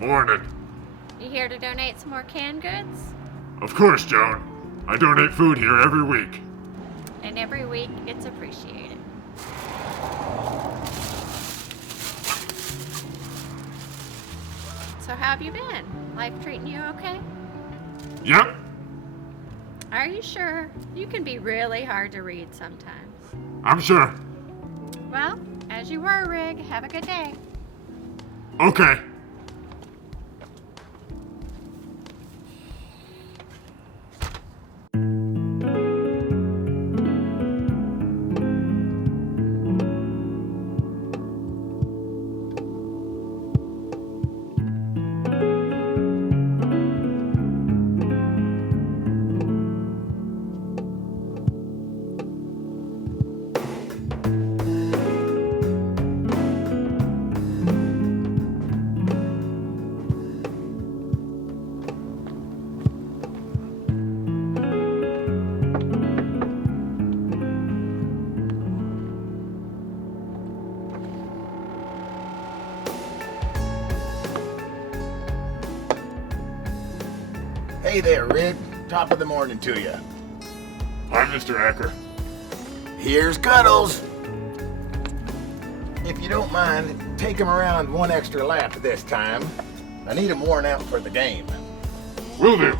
Morning. You here to donate some more canned goods? Of course, Joan. I donate food here every week. And every week it's appreciated. So how have you been? Life treating you okay? Yep. Are you sure? You can be really hard to read sometimes. I'm sure. Well, as you were, Rig. Have a good day. Okay. Hey there, Rig. Top of the morning to you. Hi, Mr. Acker. Here's Cuddles. If you don't mind, take him around one extra lap this time. I need him worn out for the game. Will do.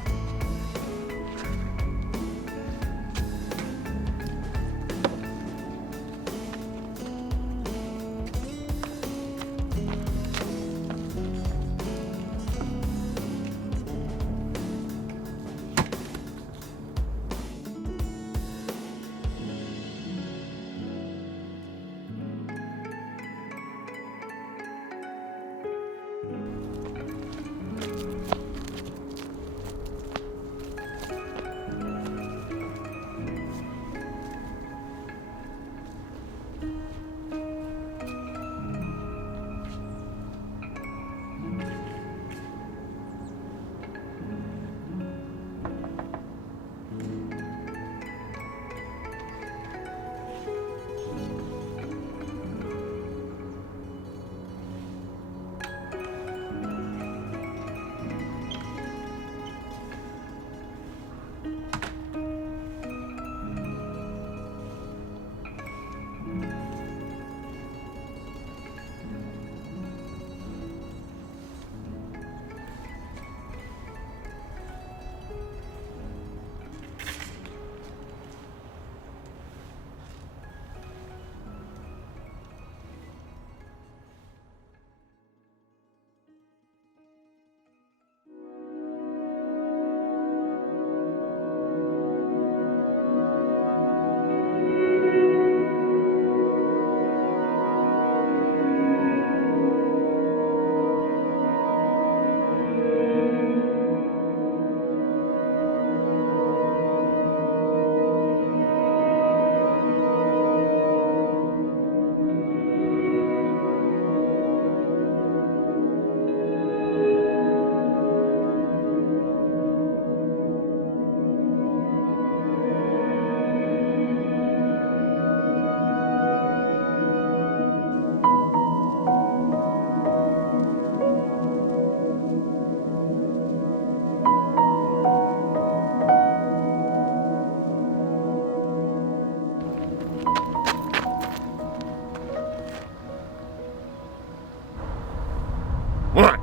What?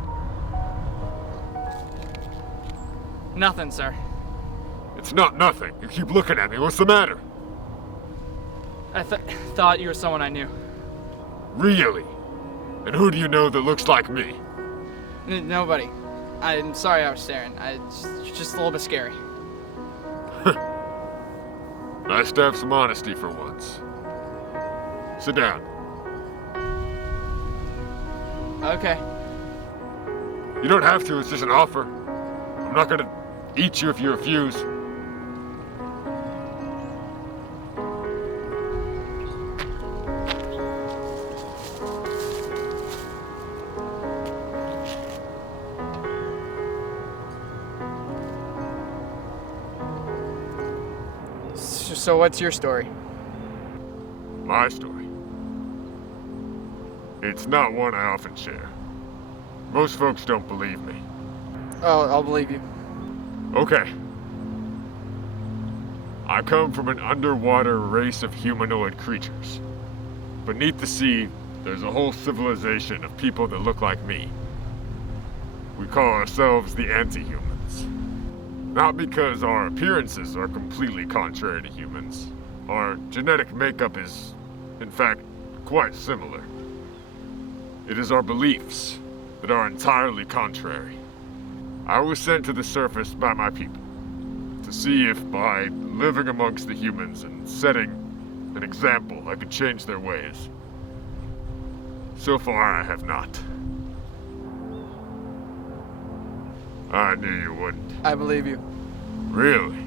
Nothing, sir. It's not nothing. You keep looking at me. What's the matter? I thought you were someone I knew. Really? And who do you know that looks like me? Nobody. I'm sorry I was staring. It's just a little bit scary. Nice to have some honesty for once. Sit down. Okay. You don't have to, it's just an offer. I'm not gonna eat you if you refuse. So what's your story? My story. It's not one I often share. Most folks don't believe me. Oh, I'll believe you. Okay. I come from an underwater race of humanoid creatures. Beneath the sea, there's a whole civilization of people that look like me. We call ourselves the Antihumans. Not because our appearances are completely contrary to humans. Our genetic makeup is, in fact, quite similar. It is our beliefs that are entirely contrary. I was sent to the surface by my people to see if by living amongst the humans and setting an example I could change their ways. So far I have not. I knew you wouldn't. I believe you. Really?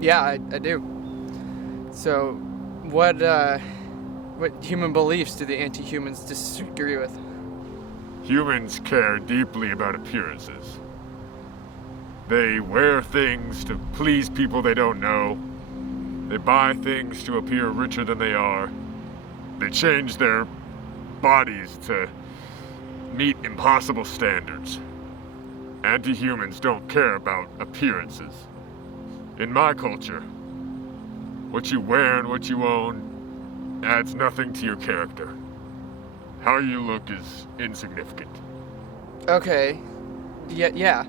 Yeah, I do. So, what human beliefs do the anti-humans disagree with? Humans care deeply about appearances. They wear things to please people they don't know. They buy things to appear richer than they are. They change their bodies to meet impossible standards. Anti-humans don't care about appearances. In my culture, what you wear and what you own adds nothing to your character. How you look is insignificant. Okay. Yeah.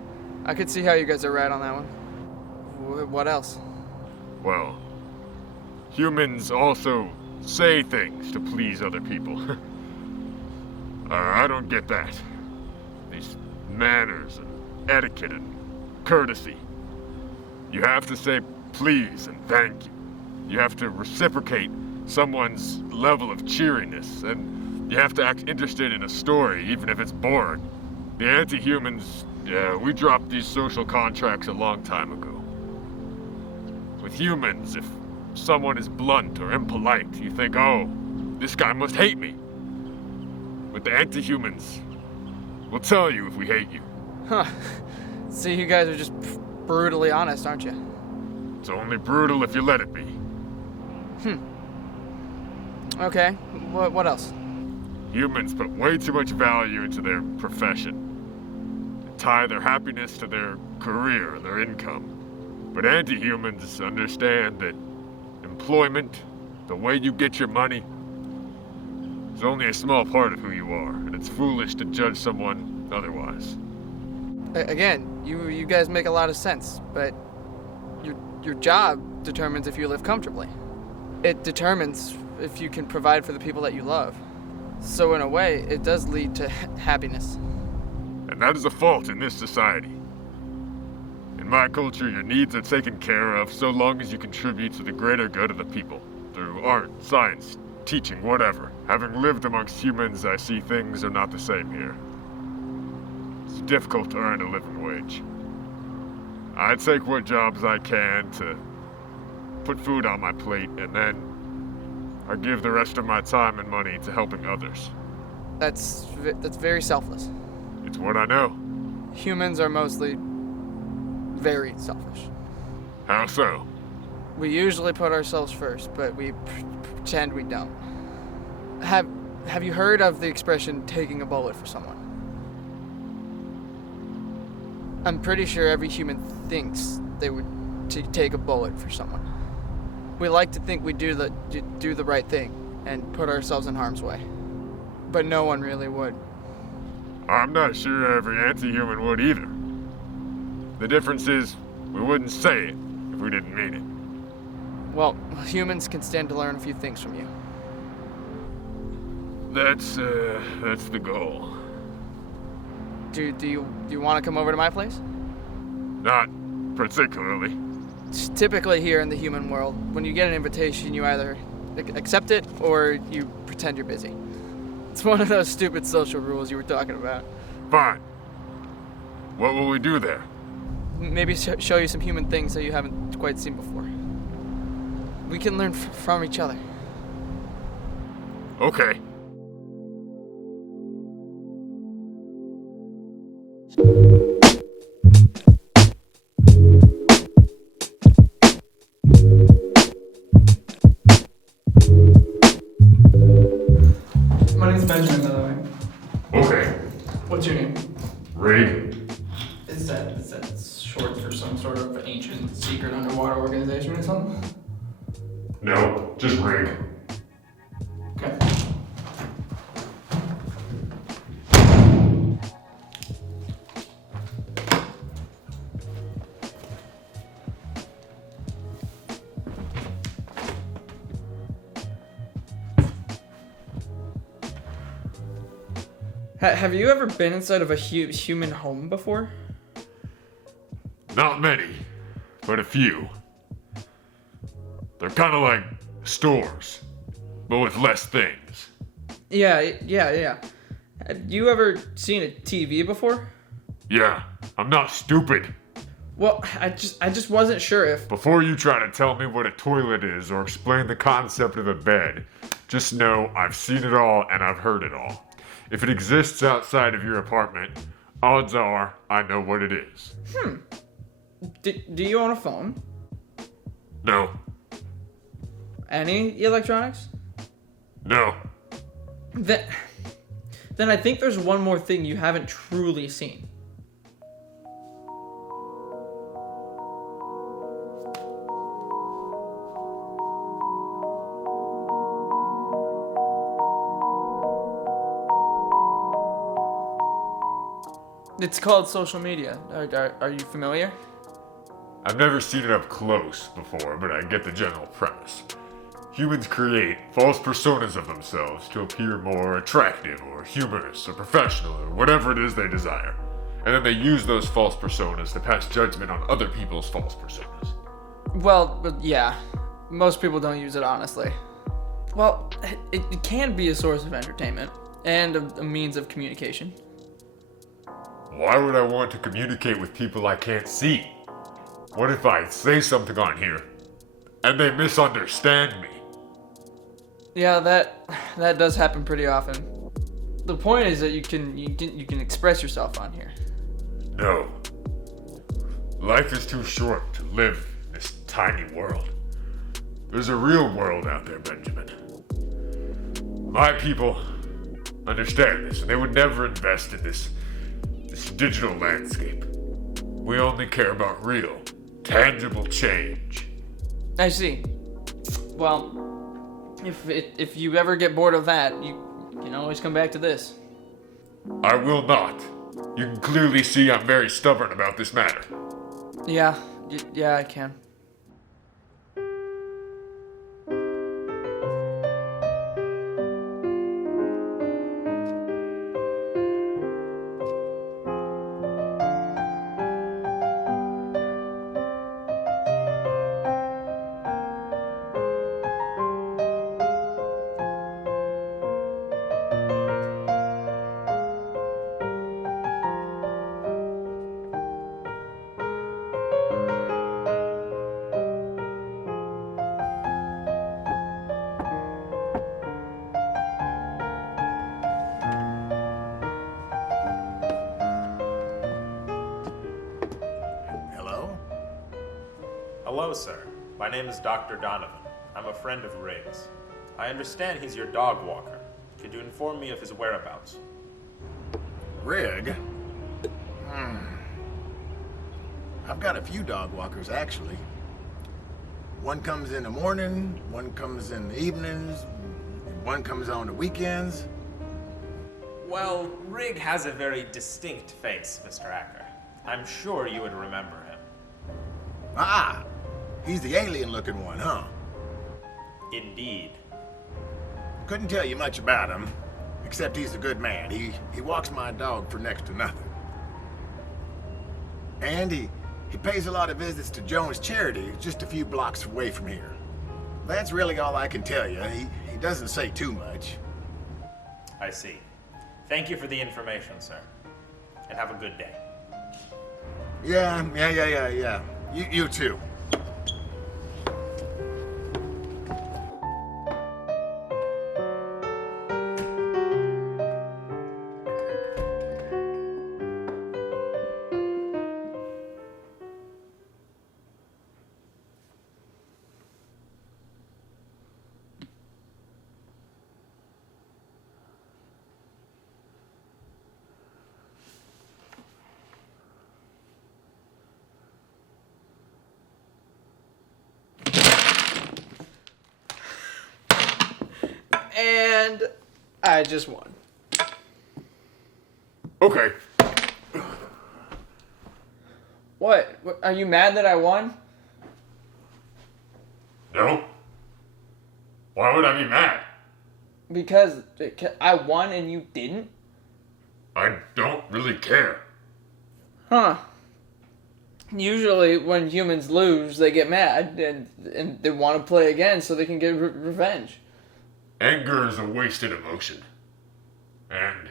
I could see how you guys are right on that one. What else? Well, humans also say things to please other people. I don't get that. These manners and etiquette and courtesy. You have to say please and thank you. You have to reciprocate someone's level of cheeriness, and you have to act interested in a story, even if it's boring. The anti-humans, we dropped these social contracts a long time ago. With humans, if someone is blunt or impolite, you think, oh, this guy must hate me. With the anti-humans, we'll tell you if we hate you. Huh. So you guys are just brutally honest, aren't you? It's only brutal if you let it be. Okay. What else? Humans put way too much value into their profession. They tie their happiness to their career, their income. But anti-humans understand that employment, the way you get your money, is only a small part of who you are, and it's foolish to judge someone otherwise. Again, you guys make a lot of sense, but your job determines if you live comfortably. It determines if you can provide for the people that you love. So in a way, it does lead to happiness. And that is a fault in this society. In my culture, your needs are taken care of so long as you contribute to the greater good of the people, through art, science, teaching, whatever. Having lived amongst humans, I see things are not the same here. It's difficult to earn a living wage. I take what jobs I can to put food on my plate, and then I give the rest of my time and money to helping others. That's very selfless. It's what I know. Humans are mostly very selfish. How so? We usually put ourselves first, but we pretend we don't. Have you heard of the expression taking a bullet for someone? I'm pretty sure every human thinks they would take a bullet for someone. We like to think we do the right thing and put ourselves in harm's way. But no one really would. I'm not sure every anti-human would either. The difference is, we wouldn't say it if we didn't mean it. Well, humans can stand to learn a few things from you. That's the goal. Do you want to come over to my place? Not particularly. Typically here in the human world, when you get an invitation, you either accept it or you pretend you're busy. It's one of those stupid social rules you were talking about. Fine. What will we do there? Maybe show you some human things that you haven't quite seen before. We can learn from each other. Okay. My name's Benjamin, by the way. Okay. What's your name? Is that short for some sort of ancient secret underwater organization or something? No, just rig. Okay. Have you ever been inside of a human home before? Not many, but a few. They're kind of like stores, but with less things. Yeah. Have you ever seen a TV before? Yeah, I'm not stupid. Well, I just wasn't sure if... Before you try to tell me what a toilet is or explain the concept of a bed, just know I've seen it all and I've heard it all. If it exists outside of your apartment, odds are I know what it is. Do you own a phone? No. Any electronics? No. Then I think there's one more thing you haven't truly seen. It's called social media. Are you familiar? I've never seen it up close before, but I get the general premise. Humans create false personas of themselves to appear more attractive or humorous or professional or whatever it is they desire. And then they use those false personas to pass judgment on other people's false personas. Well, yeah. Most people don't use it honestly. Well, it can be a source of entertainment and a means of communication. Why would I want to communicate with people I can't see? What if I say something on here and they misunderstand me? Yeah, that does happen pretty often. The point is that you can express yourself on here. No. Life is too short to live in this tiny world. There's a real world out there, Benjamin. My people understand this, and they would never invest in this digital landscape. We only care about real, tangible change. I see. Well, if you ever get bored of that, you can always come back to this. I will not. You can clearly see I'm very stubborn about this matter. Yeah, I can. Hello? Hello, sir. My name is Dr. Donovan. I'm a friend of Riggs. I understand he's your dog walker. Could you inform me of his whereabouts? Rig? I've got a few dog walkers, actually. One comes in the morning, one comes in the evenings, and one comes on the weekends. Well, Rig has a very distinct face, Mr. Acker. I'm sure you would remember him. Ah, he's the alien-looking one, huh? Indeed. Couldn't tell you much about him, except he's a good man. He walks my dog for next to nothing. And he pays a lot of visits to Jones Charity, just a few blocks away from here. That's really all I can tell you. He doesn't say too much. I see. Thank you for the information, sir. And have a good day. Yeah. You too. And I just won. Okay. What? Are you mad that I won? No. Why would I be mad? Because I won and you didn't? I don't really care. Huh. Usually when humans lose, they get mad and they want to play again so they can get revenge. Anger is a wasted emotion. And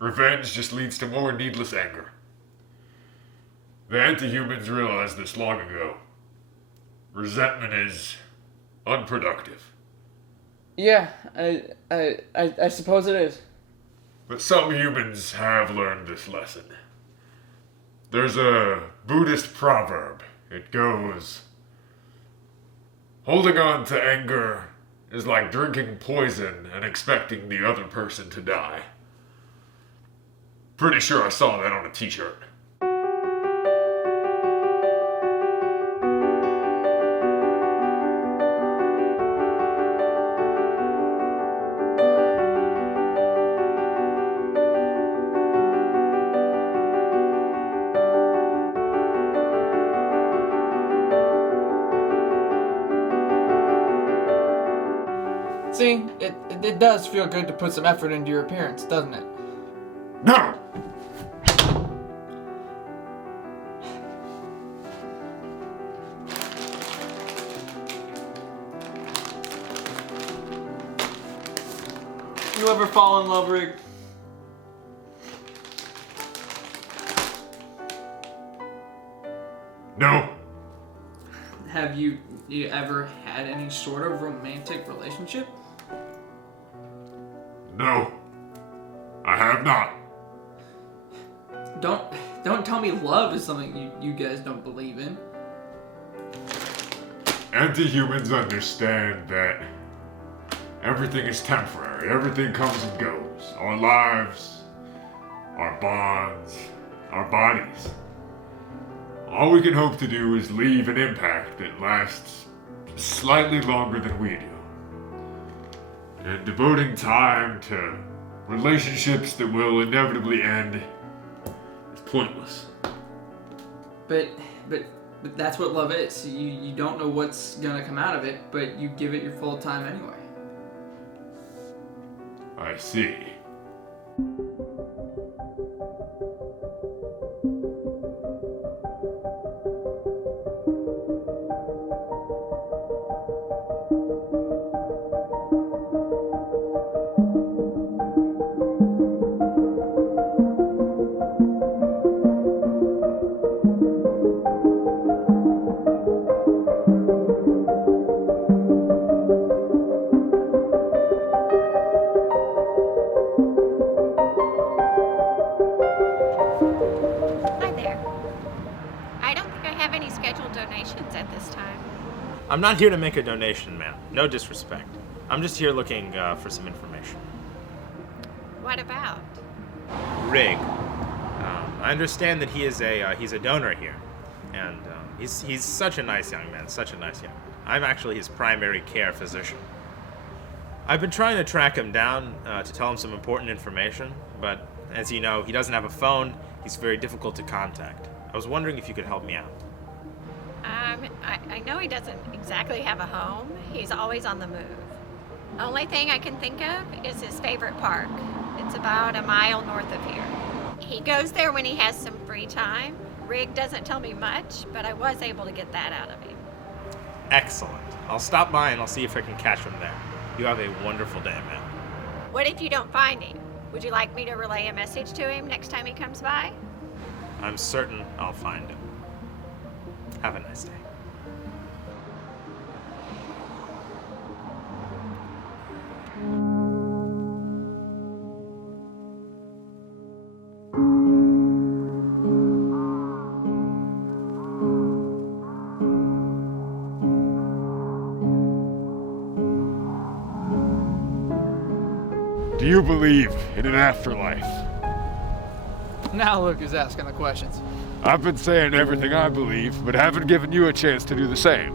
revenge just leads to more needless anger. The Antihumans realized this long ago. Resentment is unproductive. Yeah, I suppose it is. But some humans have learned this lesson. There's a Buddhist proverb. It goes, holding on to anger is like drinking poison and expecting the other person to die. Pretty sure I saw that on a t-shirt. See, it does feel good to put some effort into your appearance, doesn't it? No! You ever fall in love, Rig? No. Have you ever had any sort of romantic relationship? No. I have not. Don't tell me love is something you guys don't believe in. Antihumans understand that everything is temporary. Everything comes and goes. Our lives, our bonds, our bodies. All we can hope to do is leave an impact that lasts slightly longer than we do. And devoting time to relationships that will inevitably end is pointless. But that's what love is. You don't know what's gonna come out of it, but you give it your full time anyway. I see. Hi there. I don't think I have any scheduled donations at this time. I'm not here to make a donation, ma'am. No disrespect. I'm just here looking for some information. What about? Rig. I understand that he's a donor here, and he's such a nice young man. Such a nice young man. I'm actually his primary care physician. I've been trying to track him down to tell him some important information, but as you know, he doesn't have a phone. He's very difficult to contact. I was wondering if you could help me out. I know he doesn't exactly have a home. He's always on the move. Only thing I can think of is his favorite park. It's about a mile north of here. He goes there when he has some free time. Rig doesn't tell me much, but I was able to get that out of him. Excellent. I'll stop by and I'll see if I can catch him there. You have a wonderful day, ma'am. What if you don't find him? Would you like me to relay a message to him next time he comes by? I'm certain I'll find him. Have a nice day. Do you believe in an afterlife? Now look who's asking the questions. I've been saying everything I believe, but haven't given you a chance to do the same.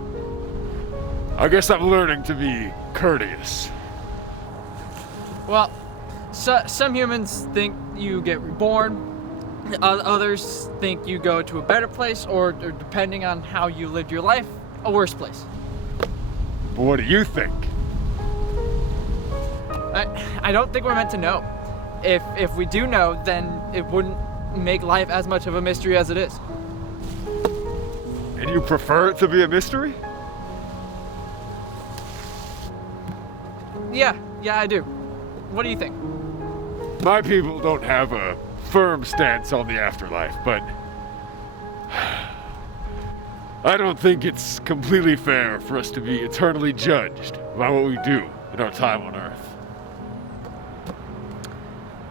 I guess I'm learning to be courteous. Well, some humans think you get reborn. Others think you go to a better place, or depending on how you lived your life, a worse place. But what do you think? I don't think we're meant to know. If we do know, then it wouldn't make life as much of a mystery as it is. And you prefer it to be a mystery? Yeah, I do. What do you think? My people don't have a firm stance on the afterlife, but I don't think it's completely fair for us to be eternally judged by what we do in our time on Earth.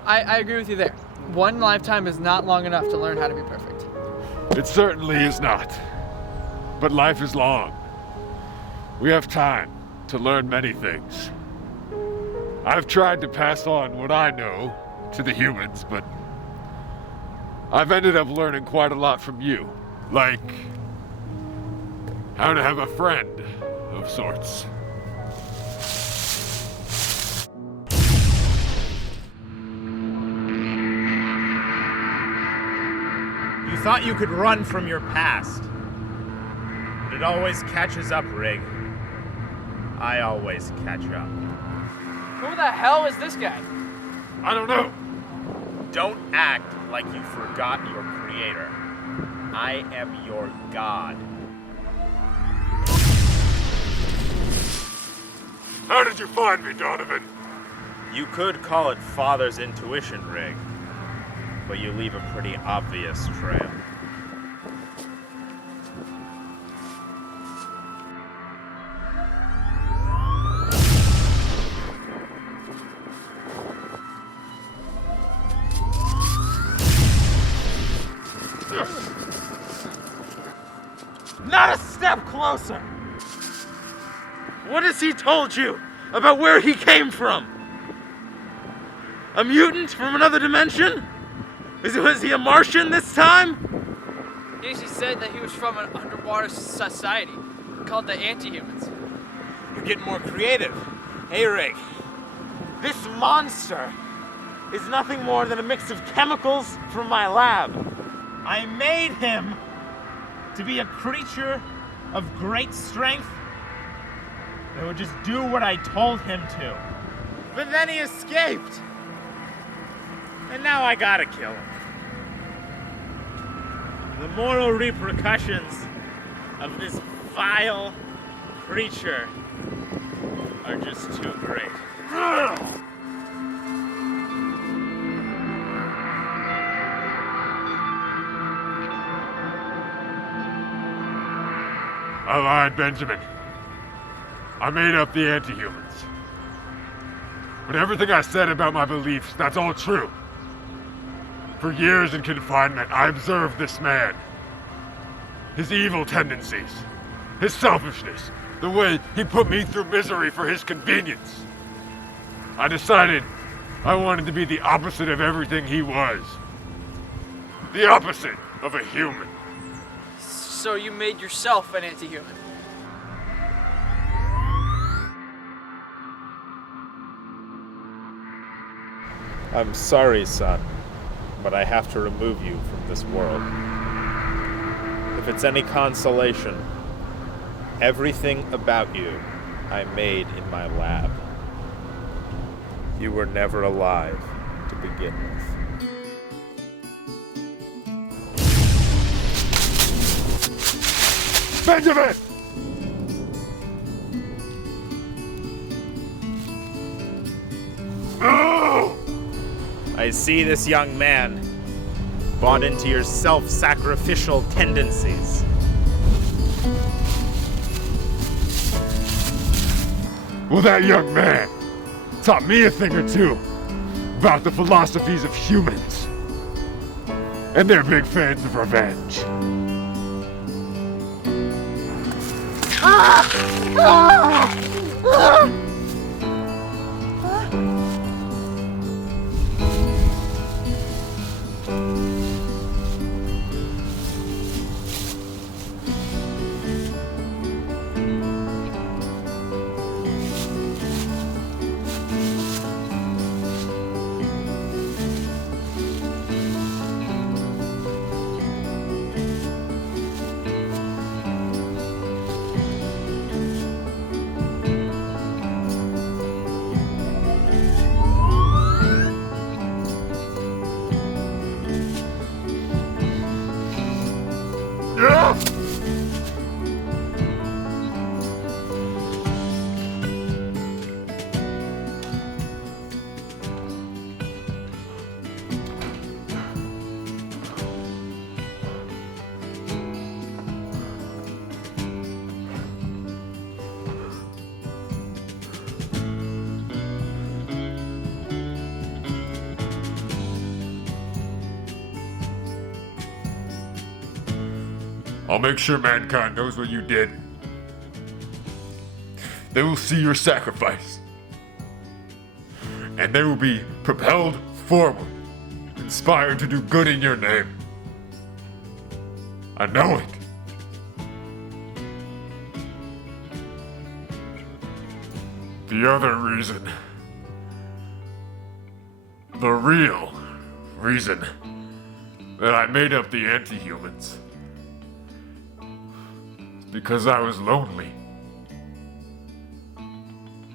I agree with you there. One lifetime is not long enough to learn how to be perfect. It certainly is not. But life is long. We have time to learn many things. I've tried to pass on what I know to the humans, but I've ended up learning quite a lot from you. Like how to have a friend of sorts. You thought you could run from your past. But it always catches up, Rig. I always catch up. Who the hell is this guy? I don't know. Don't act like you forgot your creator. I am your god. How did you find me, Donovan? You could call it Father's intuition, Rig. But you leave a pretty obvious trail. Not a step closer! What has he told you about where he came from? A mutant from another dimension? Was he a Martian this time? He said that he was from an underwater society called the Antihumans. You're getting more creative. Hey, Rig. This monster is nothing more than a mix of chemicals from my lab. I made him to be a creature of great strength that would just do what I told him to. But then he escaped. And now I gotta kill him. The moral repercussions of this vile creature are just too great. I lied, Benjamin. I made up the Antihumans. But everything I said about my beliefs, that's all true. For years in confinement, I observed this man. His evil tendencies, his selfishness, the way he put me through misery for his convenience. I decided I wanted to be the opposite of everything he was. The opposite of a human. So you made yourself an anti-human. I'm sorry, son, but I have to remove you from this world. If it's any consolation, everything about you I made in my lab. You were never alive to begin with. Benjamin! No! I see this young man bought into your self-sacrificial tendencies. Well, that young man taught me a thing or two about the philosophies of humans. And they're big fans of revenge. I'll make sure mankind knows what you did. They will see your sacrifice. And they will be propelled forward, inspired to do good in your name. I know it. The other reason, the real reason that I made up the Antihumans is because I was lonely.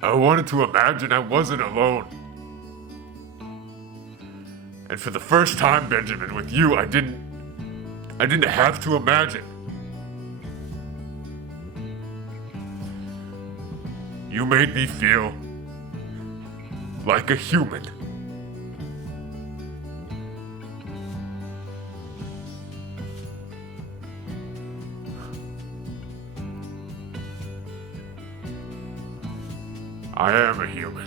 I wanted to imagine I wasn't alone. And for the first time, Benjamin, with you, I didn't have to imagine. You made me feel like a human. I am a human.